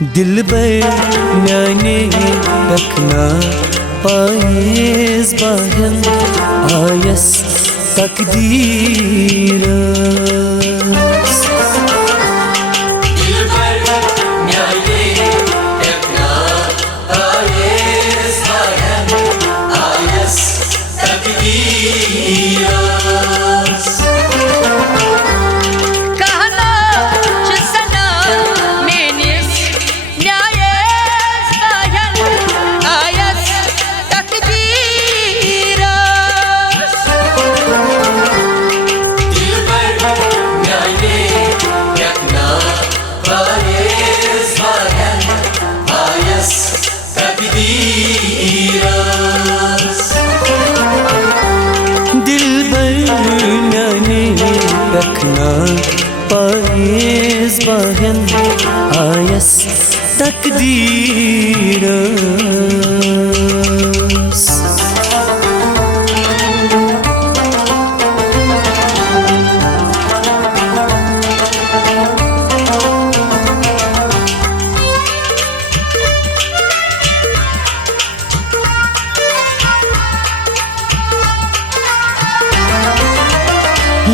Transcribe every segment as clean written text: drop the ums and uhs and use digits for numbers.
दिलबर म्याने रखना पायेज बाहन आयस तकदीर रखना पायेज बाहन आयस तकदीर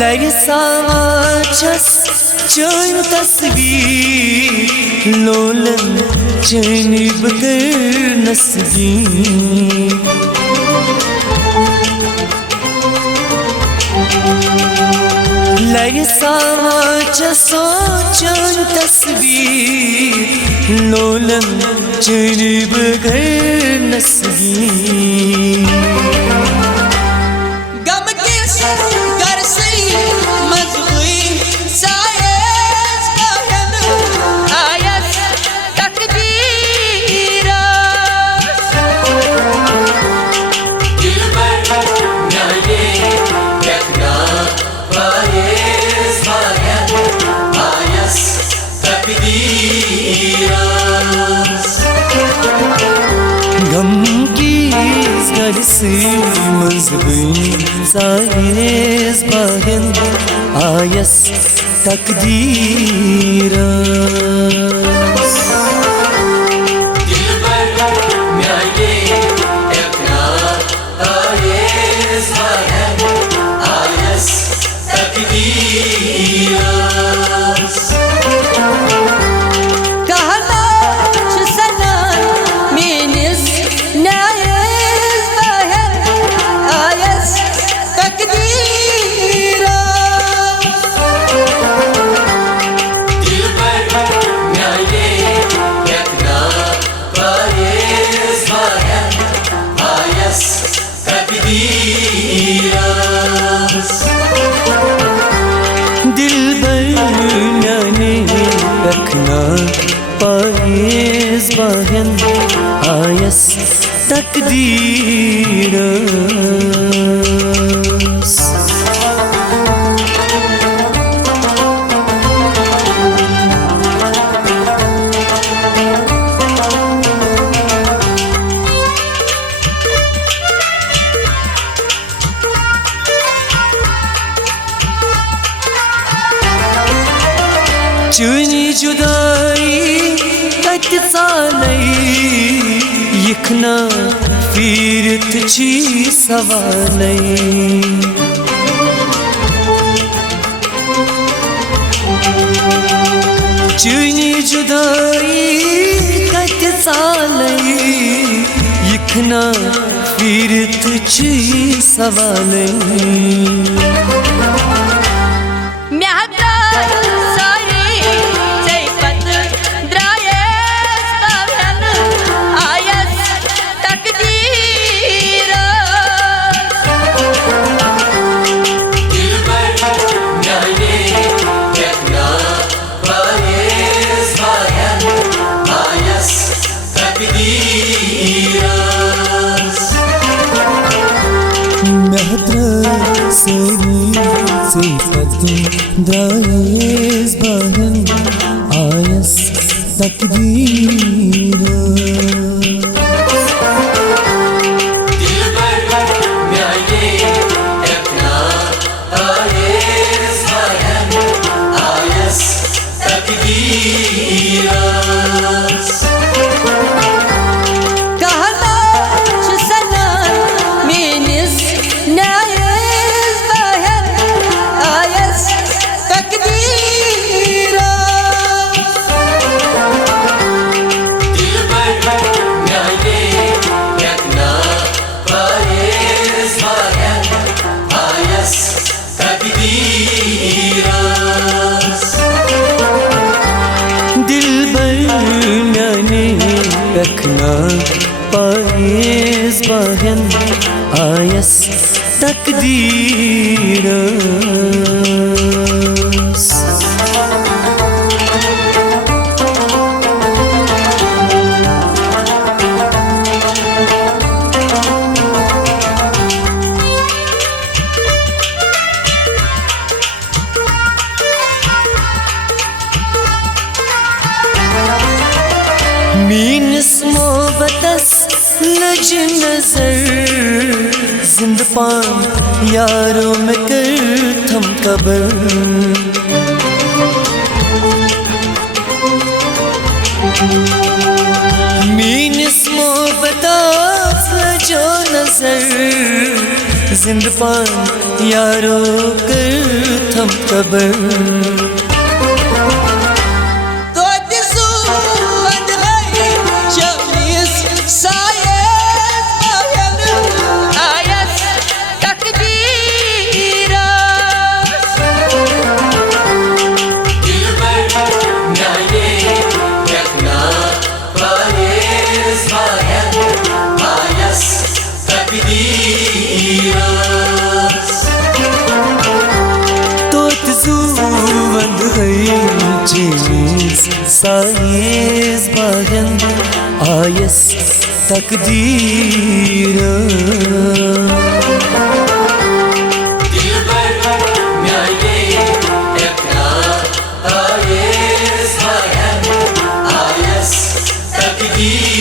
लगे साचस चोन तस्वीर लोलन चैनी बगर नसगी लगे साचस चोन तस्वीर लोलन चैनी बगर नसगी गम की घर से मजबूर सायेज बाहन आयस तकदीर रखना पायेज बाहन आयस तकदीर चुनी जुदाई कत सालई यखना फिरत छी सवालई चुनी जुदाई कत सालई यखना फिरत छी सवालई दायेज बाहन आयस तकदीर आयस तकदीर रखना पायेज़ बाहन आयस तकदीरस मीनस मोहब्बतस लज नजर जिंद पान यारों में कर थम कबर मीनस मोहब्बतस लजो नजर जिंद पान यारों कर थम कबर सायेज़ बाहन आयस तकदीरस दिलबर न्याये रखना आयेज़ बाहन आयस तकदीरस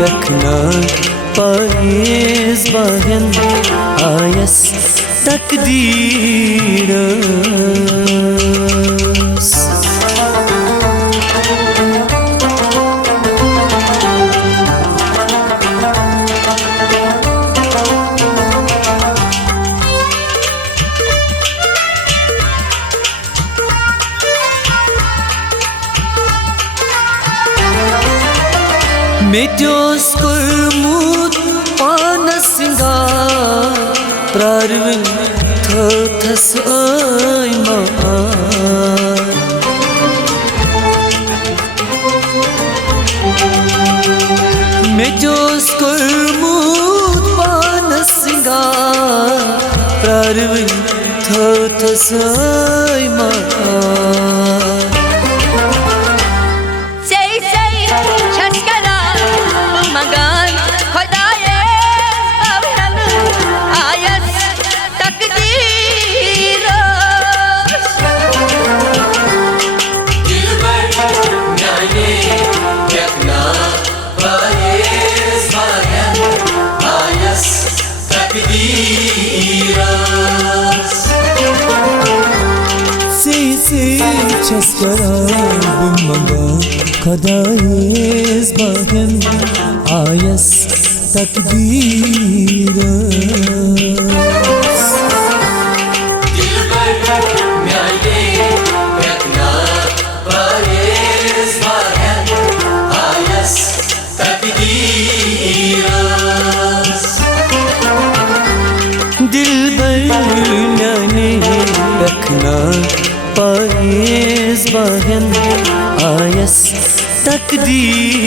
रखना पायेज़ बाहन आयस तकदीरस मेट्योस कुर्मूत पानसिंगार प्रारविन थस आयमा मेट्योस कुर्मूत पानसिंगार प्रारविन थस आयमा Çaskara bulmaga Kadayız bagen Ayas takdiras Dilber न्याये रखना पायेज़ बाहन आयस तकदीरस दिलबर न्याये रखना पायेज़ बाहन आयस तकदीरस